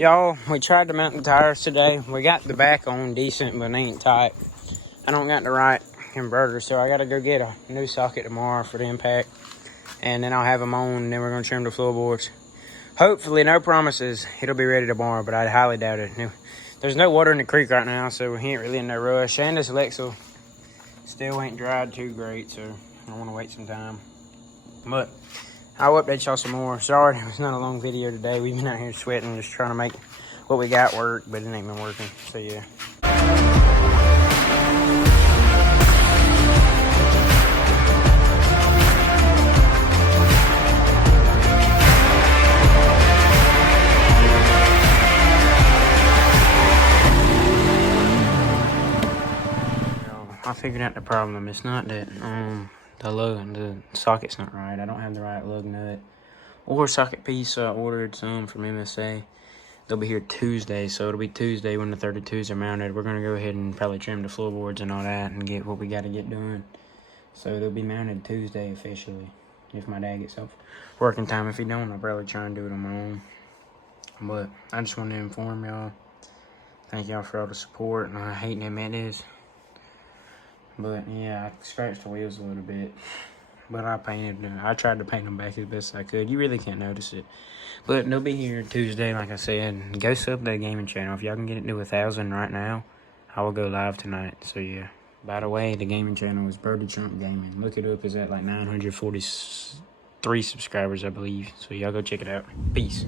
Y'all, we tried to mount the tires today. We got the back on decent, but it ain't tight. I don't got the right inverter, so I got to go get a new socket tomorrow for the impact. And then I'll have them on, and then we're going to trim the floorboards. Hopefully, no promises, it'll be ready tomorrow, but I highly doubt it. There's no water in the creek right now, so we ain't really in no rush. And this Alexa still ain't dried too great, so I want to wait some time. But I'll update y'all some more. Sorry, it was not a long video today. We've been out here sweating, just trying to make what we got work, but it ain't been working, so yeah. I figured out the problem. It's not that the socket's not right. I don't have the right lug nut or socket piece, so I ordered some from MSA. They'll be here Tuesday, so it'll be Tuesday when the 32s are mounted. We're gonna go ahead and probably trim the floorboards and all that and get what we got to get done. So they'll be mounted Tuesday officially. If my dad gets off working time, if he don't, I'll probably try and do it on my own. But I just want to inform y'all. Thank y'all for all the support, and I hate to admit this. But yeah, I scratched the wheels a little bit, but I tried to paint them back as best I could. You really can't notice it. But they'll be here Tuesday, like I said. Go sub that gaming channel. If y'all can get it to 1,000 right now, I will go live tonight. So yeah. By the way, the gaming channel is BrodyTrump Gaming. Look it up. It's at like 943 subscribers, I believe. So y'all go check it out. Peace.